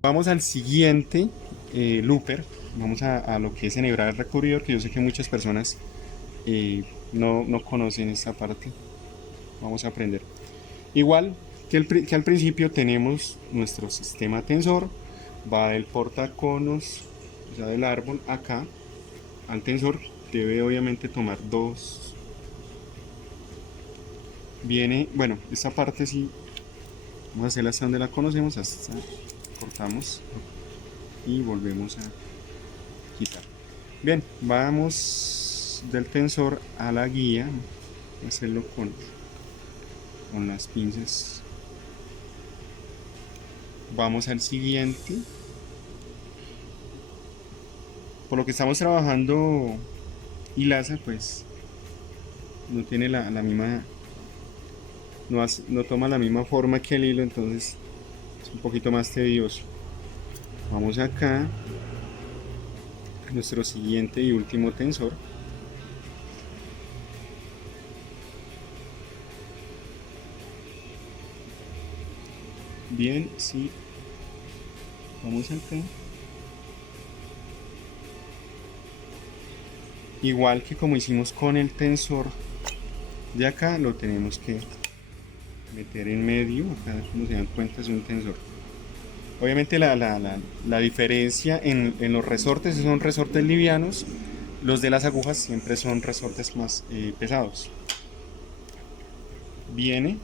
Vamos al siguiente looper. Vamos a lo que es enhebrar el recubridor, que yo sé que muchas personas no conocen esta parte. Vamos a aprender. Igual que al principio tenemos nuestro sistema tensor. Va del portaconos, o sea, del árbol acá al tensor. Debe obviamente tomar dos. Viene, bueno, esta parte sí, vamos a hacerla hasta donde la conocemos, hasta cortamos y volvemos a quitar. Bien, vamos del tensor a la guía, a hacerlo con las pinzas. Vamos al siguiente. Por lo que estamos trabajando hilaza, pues no tiene la misma, no toma la misma forma que el hilo, entonces es un poquito más tedioso. Vamos acá a nuestro siguiente y último tensor. Bien, sí, vamos acá. Igual que como hicimos con el tensor de acá, lo tenemos que meter en medio. Acá, como se dan cuenta, es un tensor. Obviamente la diferencia en los resortes son resortes livianos. Los de las agujas siempre son resortes más pesados. Viene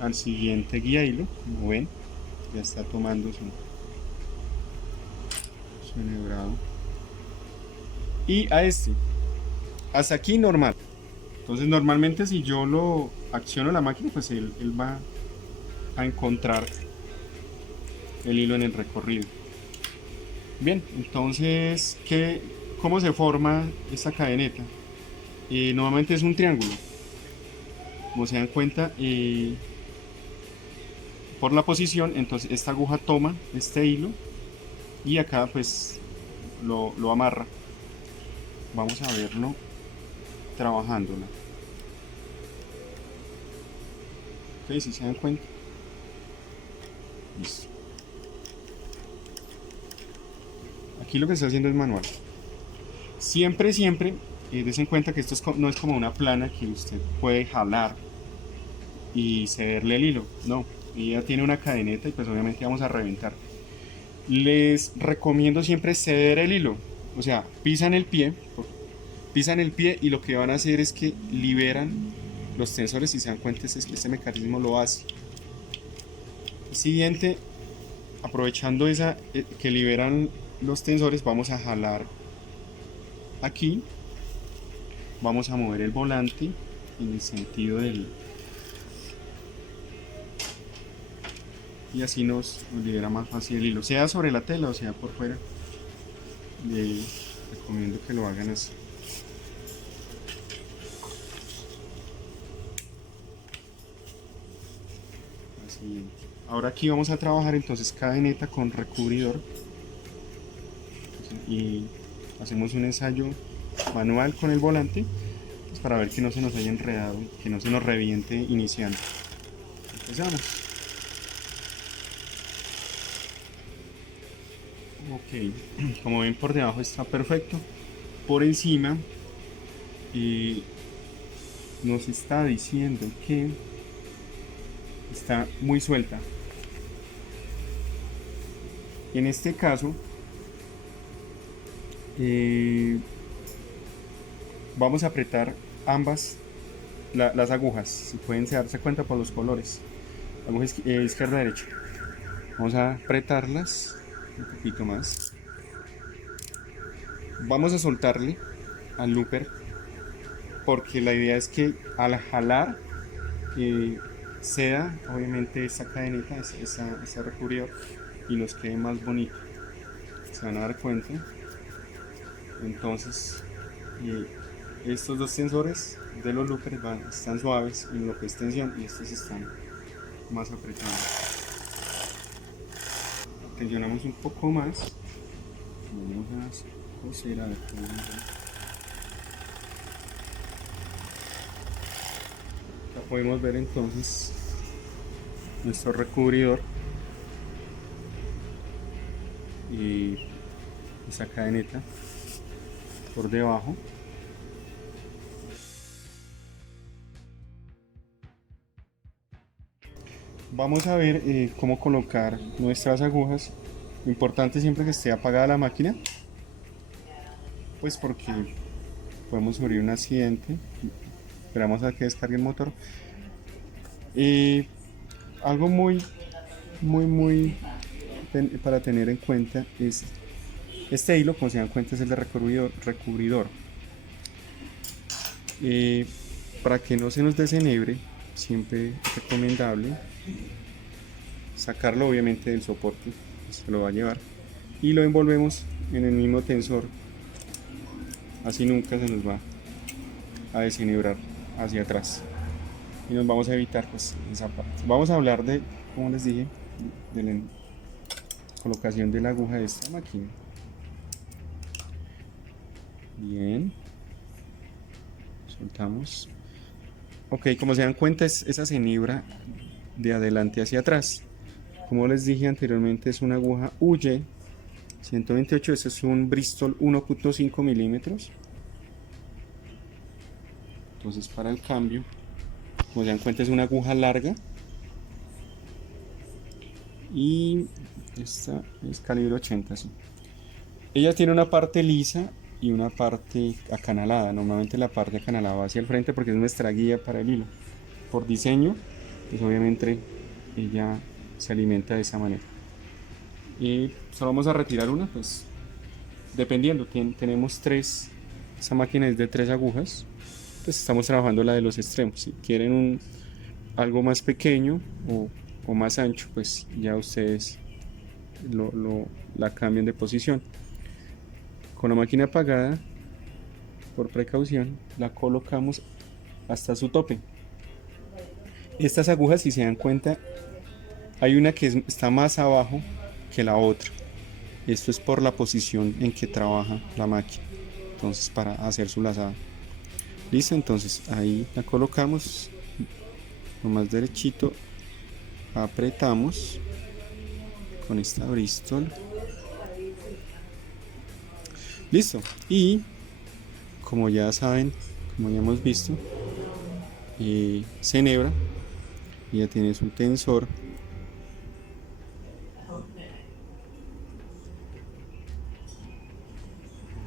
al siguiente guía hilo, como ven, ya está tomando su enhebrado. Y a este, hasta aquí normal. Entonces normalmente si yo lo acciono la máquina, pues él va a encontrar el hilo en el recorrido. Bien, entonces, ¿cómo se forma esta cadeneta? Normalmente es un triángulo. Como se dan cuenta, por la posición, entonces esta aguja toma este hilo y acá pues lo amarra. Vamos a verlo trabajándola. Ok, si se dan cuenta. Listo. Aquí lo que está haciendo es manual. Siempre, siempre, des en cuenta que esto no es como una plana que usted puede jalar y cederle el hilo. No, ella tiene una cadeneta y pues obviamente vamos a reventar. Les recomiendo siempre ceder el hilo. O sea, pisan el pie y lo que van a hacer es que liberan los tensores. Si se dan cuenta, este mecanismo lo hace. Siguiente, aprovechando que liberan los tensores, vamos a jalar aquí. Vamos a mover el volante en el sentido del, y así nos libera más fácil el hilo, sea sobre la tela o sea por fuera. Les recomiendo que lo hagan así. Así. Ahora aquí vamos a trabajar entonces cadeneta con recubridor y hacemos un ensayo manual con el volante pues para ver que no se nos haya enredado, que no se nos reviente iniciando. Empezamos. Ok, como ven por debajo está perfecto. Por encima nos está diciendo que está muy suelta. En este caso eh, vamos a apretar ambas las agujas, si pueden darse cuenta por los colores, aguja izquierda derecha. Vamos a apretarlas un poquito más. Vamos a soltarle al looper porque la idea es que al jalar ceda obviamente esta cadenita, ese recubridor y nos quede más bonito. Se van a dar cuenta. Entonces estos dos tensores de los loopers están suaves en lo que es tensión y estos están más apretados. Tensionamos un poco más. Vamos a coser a ver cómo acá podemos ver entonces nuestro recubridor y esa cadeneta por debajo. Vamos a ver cómo colocar nuestras agujas. Lo importante siempre que esté apagada la máquina, pues porque podemos sufrir un accidente. Esperamos a que descargue el motor. Algo muy para tener en cuenta es este hilo, como se dan cuenta, es el de recubridor. Para que no se nos desenebre, siempre es recomendable sacarlo obviamente del soporte, se lo va a llevar, y lo envolvemos en el mismo tensor, así nunca se nos va a desenhebrar hacia atrás y nos vamos a evitar pues esa parte. Vamos a hablar de, como les dije, de la colocación de la aguja de esta máquina. Bien, soltamos. Ok, como se dan cuenta, esa se enhebra de adelante hacia atrás. Como les dije anteriormente, es una aguja Huye 128. Este es un Bristol 1.5 milímetros. Entonces, para el cambio, como se dan cuenta, es una aguja larga. Y esta es calibre 80. Sí. Ella tiene una parte lisa y una parte acanalada. Normalmente la parte acanalada va hacia el frente porque es nuestra guía para el hilo. Por diseño, pues obviamente ella se alimenta de esa manera. Y solo vamos a retirar una, pues dependiendo, tenemos tres, esa máquina es de 3 agujas, pues estamos trabajando la de los extremos. Si quieren algo más pequeño o más ancho, pues ya ustedes la cambian de posición. Con la máquina apagada, por precaución, la colocamos hasta su tope. Estas agujas, si se dan cuenta, hay una que está más abajo que la otra. Esto es por la posición en que trabaja la máquina, entonces para hacer su lazada. Listo, entonces ahí la colocamos, lo más derechito, apretamos con esta Bristol. Listo, y como ya saben, como ya hemos visto, se enhebra y ya tiene su tensor.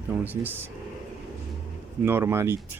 Entonces, normalito.